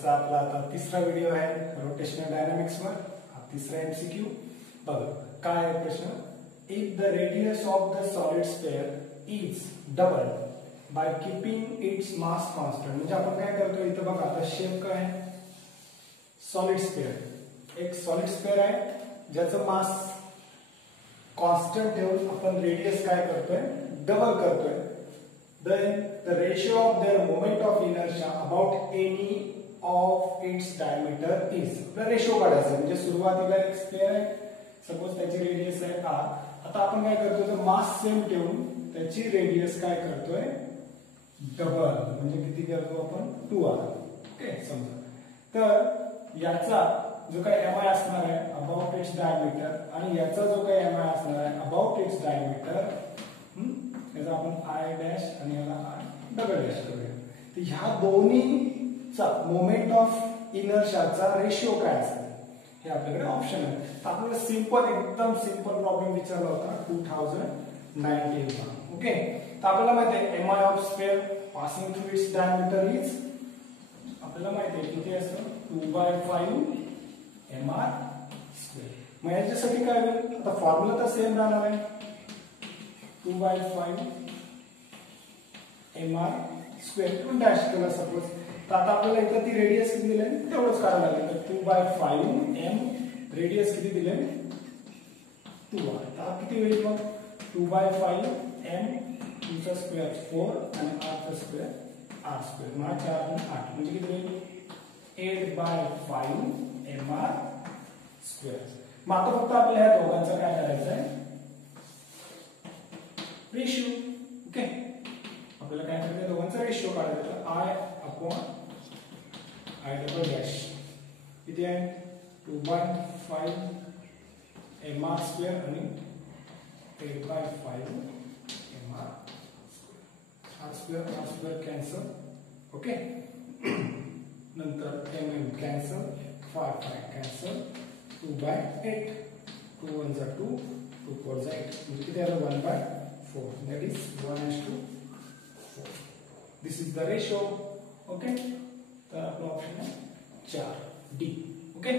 आजचा आपला आता तिसरा व्हिडिओ आहे रोटेशनल डायनामिक्स वर. हा तिसरा एमसीक्यू बघा. काय आहे प्रश्न? If the radius of the solid sphere is double by keeping its mass constant. म्हणजे आपण काय करतो इथं बघा. आता शेप काय आहे? Solid sphere. एक सॉलिड स्फेअर आहे ज्याचं मास कॉन्स्टंट ठेवून आपण रेडियस काय करतोय? डबल करतोय. Then the ratio of their moment of inertia about any of its diameter is. the ratio काढायचा म्हणजे सुरुवातीला एक स्फेअर आहे, सपोज त्याची रेडियस आहे r. आता आपण काय करतोय? तर मास सेम ठेवून त्याची रेडियस काय करतोय? डबल. म्हणजे किती करतो आपण? 2r. ओके समजा. तर याचा जो काही mi असणार आहे अबाउट इट्स डायमीटर आणि याचा जो काही mi असणार आहे अबाउट इट्स डायमीटर, याचा आपण आय डॅश आणि याला आय डबल डॅश करूया. तर ह्या दोन्हीचा मोमेंट ऑफ इनर्शियाचा रेशिओ काय असेल हे आपल्याकडे ऑप्शन आहे. तर आपल्याला सिंपल एकदम सिंपल प्रॉब्लेम विचारला होता 2019 ला. ओके. तर आपल्याला माहिती आहे M I of sphere passing through its diameter is आपल्याला माहिती आहे किती असतं? 2/5 mr स्क्वेअर. मग याच्यासाठी काय होईल? आता फॉर्म्युला तर सेम राहणार आहे 2/5 mr स्क्वेअर टू डॅश केला सपोज. तर आता आपल्याला इथं ती रेडियस किती दिले तेवढंच काढायला लागेल. तर 2/5 m रेडियस किती दिले? 2r. तर किती होईल मग? 2/5 m 2 चा स्क्वेअर 4 आणि r चा स्क्वेअर r स्क्वेअर. मग 4 आणि 8 म्हणजे किती होईल? 8/5 mr स्क्वेअर. मग आता फक्त आपल्याला ह्या दोघांचं काय करायचं आहे? रेशिओ. ओके. आपल्याला काय करायचं? दोघांचा रेशिओ काढायचा. I upon I double dash किती आहे? 2/5 mr स्क्वेअर आणि 8/5 mr r square cancel. Okay. नंतर mm कॅन्सल, 5 कॅन्सल, 2/8 2 1 जा 2 2 4 जा 8 म्हणजे किती आलं? 1/4. that is 1:4. this is the ratio. Okay. तर आपला ऑप्शन आहे 4 डी. ओके.